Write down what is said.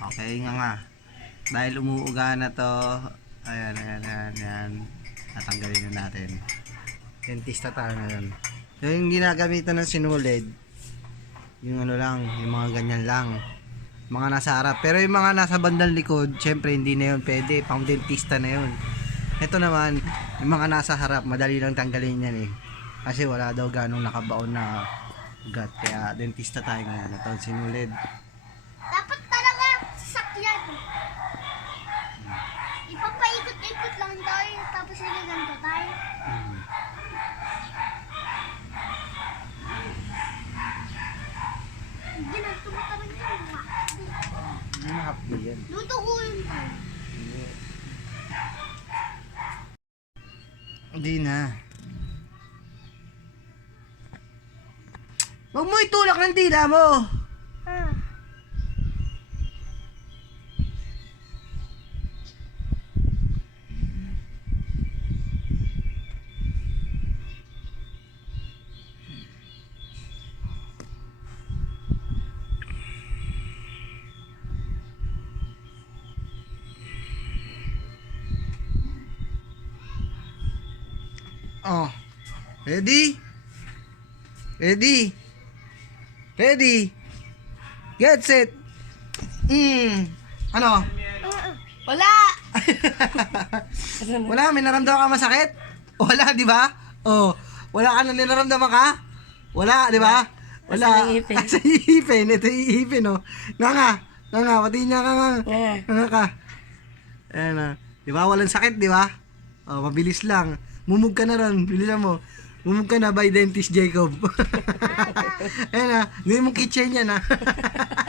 Okay nga nga. Dahil umuuga na to, ayan, ayan, ayan, ayan. Tatanggalin na natin. Dentista tayo ngayon. So, yung ginagamitan ng sinulid, yung ano lang, yung mga ganyan lang. Mga nasa harap. Pero yung mga nasa bandang likod, syempre hindi na yun pwede. Pang dentista na yun. Ito naman, yung mga nasa harap, madali lang tanggalin yan eh. Kasi wala daw ganong nakabaon na ugat. Kaya dentista tayo ngayon. Ito sinulid. Dapat talaga sasakyan. Ipapaikot-ikot lang tapos ganito tayo. Hmm. Hindi na, tumatarang yun. Hindi nakapli yan. Luto ko yun tayo. Hindi na. Huwag mo itulak ng dila mo. Oh. Ready? Ready? Ready? Get set. Hmm. Ano? Wala! Wala, may naramdaman ka masakit? Wala, di ba? Oh, wala ka na ninaramdaman ka? Wala, di ba? Wala. Nasa yung ipin. Nasa yung ipin. Ito yung ipin, oh. Nga nga. Nga nga, pati niya ka nga. Nga. Nga ka. Ayan na. Di ba? Walang sakit, di ba? Oh, mabilis lang. Mumug ka na ron. Bilisan mo. Mumug ka na by Dentist Jacob. Ayan na. Gawin mong kitchen yan, ha.